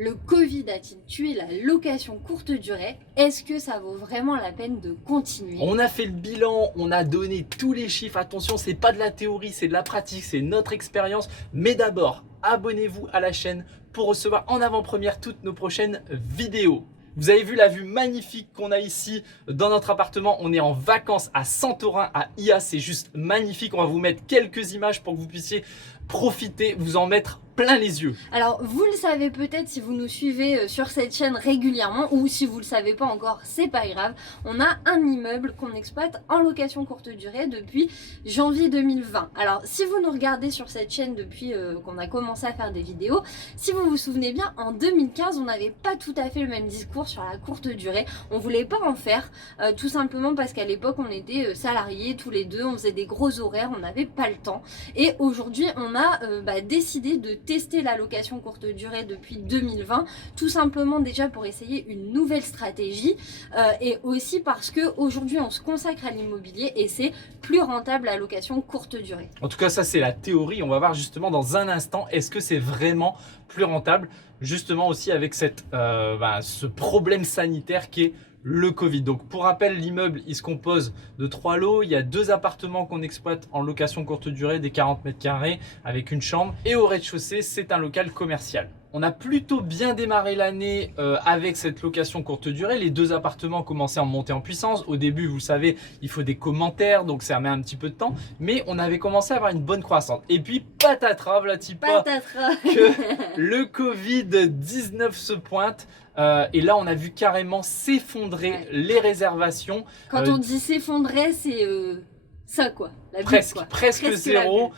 Le Covid a-t-il tué la location courte durée? Est-ce que ça vaut vraiment la peine de continuer? On a fait le bilan, on a donné tous les chiffres. Attention, c'est pas de la théorie, c'est de la pratique, c'est notre expérience. Mais d'abord, abonnez-vous à la chaîne pour recevoir en avant-première toutes nos prochaines vidéos. Vous avez vu la vue magnifique qu'on a ici dans notre appartement. On est en vacances à Santorin, à Ia. C'est juste magnifique. On va vous mettre quelques images pour que vous puissiez profiter, vous en mettre plein les yeux. Alors, vous le savez peut-être si vous nous suivez sur cette chaîne régulièrement, ou si vous le savez pas encore, c'est pas grave. On a un immeuble qu'on exploite en location courte durée depuis janvier 2020. Alors, si vous nous regardez sur cette chaîne depuis qu'on a commencé à faire des vidéos, si vous vous souvenez bien, en 2015, on n'avait pas tout à fait le même discours sur la courte durée. On voulait pas en faire, tout simplement parce qu'à l'époque, on était salariés tous les deux, on faisait des gros horaires, on n'avait pas le temps. Et aujourd'hui, on a décidé de tester la location courte durée depuis 2020, tout simplement déjà pour essayer une nouvelle stratégie et aussi parce que aujourd'hui on se consacre à l'immobilier et c'est plus rentable la location courte durée. En tout cas, ça c'est la théorie. On va voir justement dans un instant, est-ce que c'est vraiment plus rentable, justement aussi avec ce problème sanitaire qui est le Covid. Donc pour rappel, l'immeuble il se compose de 3 lots. Il y a 2 appartements qu'on exploite en location courte durée, des 40 mètres carrés avec une chambre. Et au rez-de-chaussée, c'est un local commercial. On a plutôt bien démarré l'année avec cette location courte durée. Les 2 appartements commençaient à monter en puissance. Au début, vous savez, il faut des commentaires, donc ça met un petit peu de temps. Mais on avait commencé à avoir une bonne croissance. Et puis, patatras, Vlatipa, que le Covid-19 se pointe. Et là, on a vu carrément s'effondrer les réservations. Quand on dit s'effondrer, c'est ça quoi. La presque, vie, quoi. presque zéro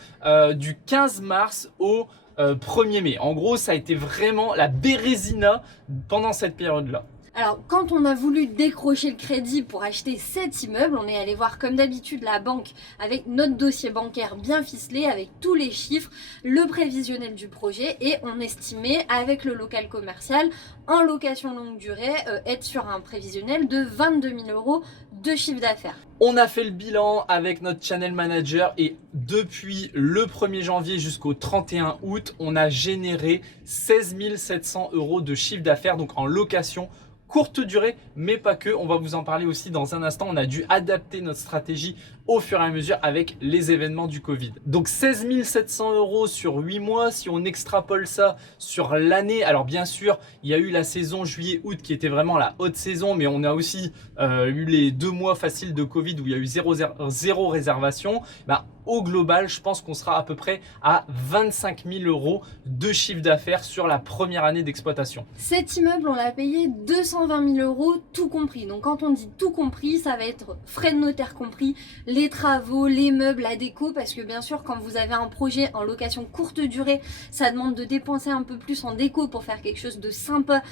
du 15 mars au 1er mai. En gros, ça a été vraiment la bérésina pendant cette période-là. Alors, quand on a voulu décrocher le crédit pour acheter cet immeuble, on est allé voir comme d'habitude la banque avec notre dossier bancaire bien ficelé, avec tous les chiffres, le prévisionnel du projet et on estimait avec le local commercial en location longue durée être sur un prévisionnel de 22 000 € de chiffre d'affaires. On a fait le bilan avec notre channel manager et depuis le 1er janvier jusqu'au 31 août, on a généré 16 700 € de chiffre d'affaires donc en location courte durée, mais pas que. On va vous en parler aussi dans un instant. On a dû adapter notre stratégie au fur et à mesure avec les événements du Covid. Donc 16 700 € sur 8 mois. Si on extrapole ça sur l'année, alors bien sûr, il y a eu la saison juillet-août qui était vraiment la haute saison, mais on a aussi eu les 2 mois faciles de Covid où il y a eu zéro réservation. Au global, je pense qu'on sera à peu près à 25 000 € de chiffre d'affaires sur la première année d'exploitation. Cet immeuble, on l'a payé 220 000 € tout compris. Donc quand on dit tout compris, ça va être frais de notaire compris, les travaux, les meubles, la déco, parce que bien sûr, quand vous avez un projet en location courte durée, ça demande de dépenser un peu plus en déco pour faire quelque chose de sympa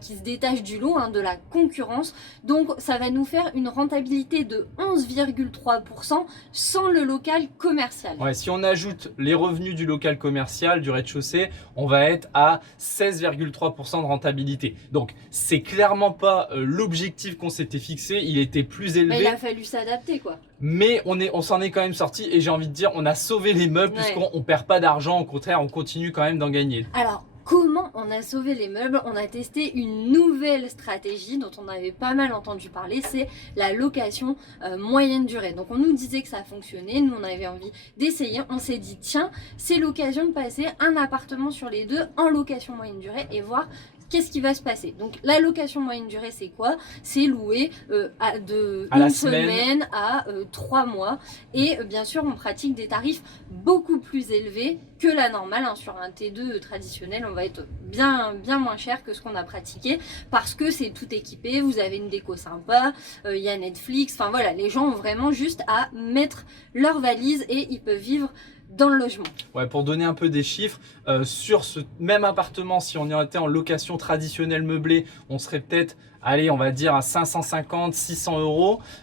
qui se détache du lot, de la concurrence. Donc ça va nous faire une rentabilité de 11,3% sans le local commercial. Ouais, si on ajoute les revenus du local commercial, du rez-de-chaussée, on va être à 16,3% de rentabilité. Donc, c'est clairement pas l'objectif qu'on s'était fixé. Il était plus élevé. Il a fallu s'adapter, quoi. Mais on s'en est quand même sorti et j'ai envie de dire, on a sauvé les meubles puisqu'on perd pas d'argent. Au contraire, on continue quand même d'en gagner. Alors, comment on a sauvé les meubles? On a testé une nouvelle stratégie dont on avait pas mal entendu parler, c'est la location moyenne durée. Donc on nous disait que ça fonctionnait, nous on avait envie d'essayer, on s'est dit tiens, c'est l'occasion de passer un appartement sur les 2 en location moyenne durée et voir qu'est-ce qui va se passer. Donc la location moyenne durée c'est quoi? C'est loué une semaine à 3 mois et bien sûr on pratique des tarifs beaucoup plus élevés que la normale. Sur un T2 traditionnel on va être bien moins cher que ce qu'on a pratiqué parce que c'est tout équipé, vous avez une déco sympa, il y a Netflix, enfin voilà, les gens ont vraiment juste à mettre leur valise et ils peuvent vivre dans le logement. Ouais, pour donner un peu des chiffres, sur ce même appartement, si on était en location traditionnelle meublée, on serait peut-être, allez, on va dire à 550, 600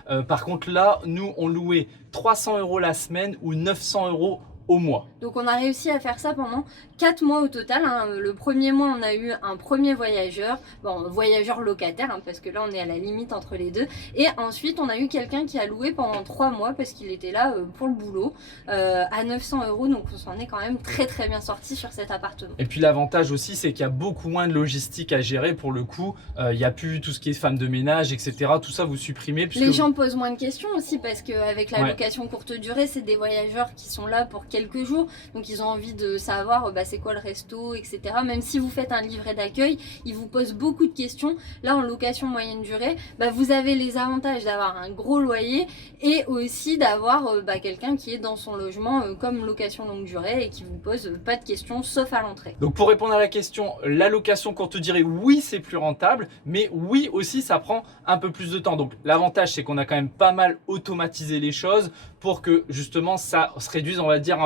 €. Par contre là, nous, on louait 300 € la semaine ou 900 € au mois. Donc on a réussi à faire ça pendant 4 mois au total. Hein. Le premier mois, on a eu un premier voyageur, bon, voyageur locataire, hein, parce que là, on est à la limite entre les deux. Et ensuite, on a eu quelqu'un qui a loué pendant 3 mois parce qu'il était là pour le boulot à 900 €. Donc, on s'en est quand même très très bien sorti sur cet appartement. Et puis l'avantage aussi, c'est qu'il y a beaucoup moins de logistique à gérer pour le coup. Il n'y a plus tout ce qui est femme de ménage, etc. Tout ça, vous supprimez. Les gens posent moins de questions aussi parce qu'avec la location courte durée, c'est des voyageurs qui sont là pour quelques jours. Donc, ils ont envie de savoir c'est quoi le resto, etc. Même si vous faites un livret d'accueil, ils vous posent beaucoup de questions. Là, en location moyenne durée, vous avez les avantages d'avoir un gros loyer et aussi d'avoir quelqu'un qui est dans son logement comme location longue durée et qui vous pose pas de questions sauf à l'entrée. Donc pour répondre à la question, la location courte durée, oui c'est plus rentable, mais oui aussi ça prend un peu plus de temps. Donc l'avantage c'est qu'on a quand même pas mal automatisé les choses pour que justement ça se réduise, on va dire,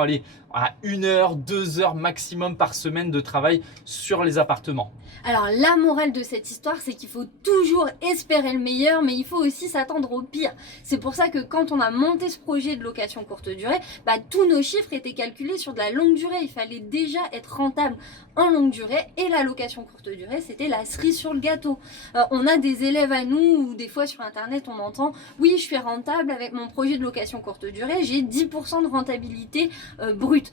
à 1 heure, 2 heures maximum par semaine de travail sur les appartements. Alors la morale de cette histoire, c'est qu'il faut toujours espérer le meilleur, mais il faut aussi s'attendre au pire. C'est pour ça que quand on a monté ce projet de location courte durée, tous nos chiffres étaient calculés sur de la longue durée. Il fallait déjà être rentable en longue durée et la location courte durée, c'était la cerise sur le gâteau. On a des élèves à nous ou des fois sur internet on entend « Oui, je suis rentable avec mon projet de location courte durée, j'ai 10% de rentabilité brute ».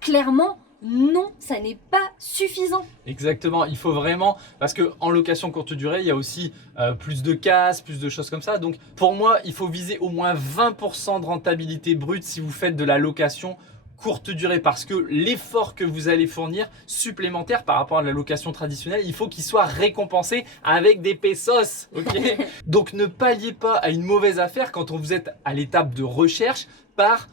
Clairement, non, ça n'est pas suffisant. Exactement, il faut vraiment, parce que en location courte durée, il y a aussi plus de casse, plus de choses comme ça. Donc pour moi, il faut viser au moins 20% de rentabilité brute si vous faites de la location courte durée, parce que l'effort que vous allez fournir supplémentaire par rapport à la location traditionnelle, il faut qu'il soit récompensé avec des pesos. Okay. Donc ne palliez pas à une mauvaise affaire quand vous êtes à l'étape de recherche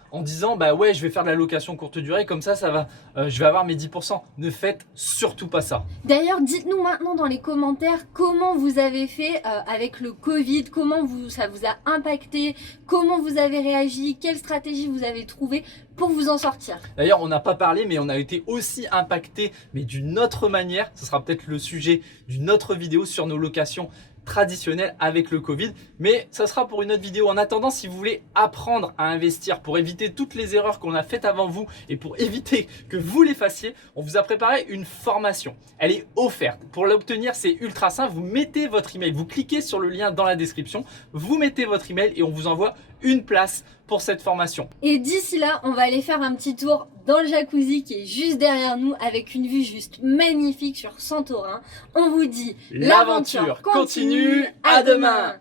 en disant ouais, je vais faire de la location courte durée, comme ça va, je vais avoir mes 10%. Ne faites surtout pas ça. D'ailleurs, dites-nous maintenant dans les commentaires comment vous avez fait avec le Covid, comment ça vous a impacté, comment vous avez réagi, quelle stratégie vous avez trouvé pour vous en sortir. D'ailleurs, on n'a pas parlé, mais on a été aussi impacté, mais d'une autre manière. Ce sera peut-être le sujet d'une autre vidéo sur nos locations traditionnel avec le Covid, mais ça sera pour une autre vidéo. En attendant, si vous voulez apprendre à investir pour éviter toutes les erreurs qu'on a faites avant vous et pour éviter que vous les fassiez, on vous a préparé une formation. Elle est offerte. Pour l'obtenir, c'est ultra simple. Vous mettez votre email, vous cliquez sur le lien dans la description, vous mettez votre email et on vous envoie une place pour cette formation. Et d'ici là, on va aller faire un petit tour dans le jacuzzi qui est juste derrière nous avec une vue juste magnifique sur Santorin. On vous dit l'aventure continue, à demain.